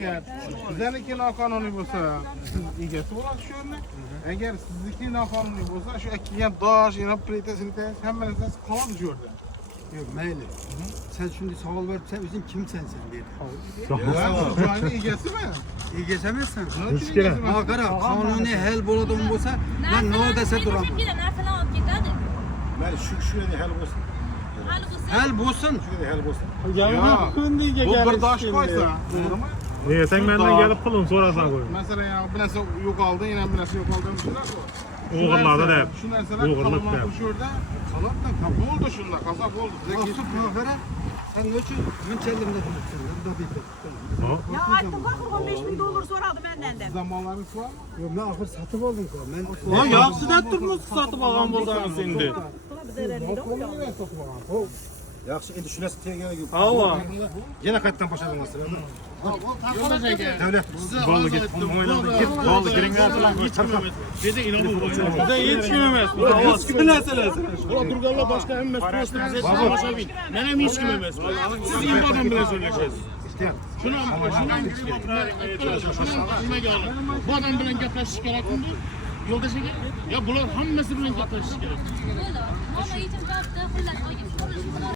Sizniki noqonuniy bo'lsa, siz egasi bo'lasiz shu yerni. Agar sizniki noqonuniy bo'lsa, shu ekilgan dosh, yana plita, hamma narsasi qoladi shu yerda. Yok mayli. Sen şimdi savol berip sen özün kimsen sen deydi. Joyning egasiman. Egesi emassan. Hiç kerak. Ha qara, qonuniy hal bo'ladigan bo'lsa, men no desa turaman. Narsalar olib ketadi. Mayli shu yerda hal bo'lsin. Hal bo'lsin. Shu yerda hal bo'lsin. Bu bir dosh qo'ysa, to'g'rimi? Sen benden gelip pulun sorasan koy. Masalan, bu narsa yo'qoldi, yana bu narsa yo'qoldi deysizlar-ku. O'g'irladi deb. Shu narsalar O'g'irlik deb. shu yerda qoladi. Bo'ldi shunda, qazo bo'ldi. Dostum muhbere, sen ne için münçelimde durursun? Da bir Ya aytdim bak 15.000 dolar soradı benden de. Zamanlarınız var mı? Yok ben ahır satıp aldım ko. Ben Lan yaxshi deb turmuş satib olgan bo'lsangiz endi. Yaxshi, endi shu narsa tegani yo'q. Ava. Yana qaytadan boshladingiz. Davlat Bo'ldi git. Git bo'ldi kiringlar bilan hech kim emas. Dedi inanib Bizda hech kim emas. Siz nasalasi. Ular turganlar boshqa emas, просто biz tomoshabin. Men ham hech kim emas. Siz ham odam bilan so'rashasiz. Shuni nimaga olib? Bu odam bilan gaplashish kerakmi? Yo'ldosh aka? Ya bular hammasi bilan gaplashish kerak. Bo'ldi. Mana yechim topdi, xullas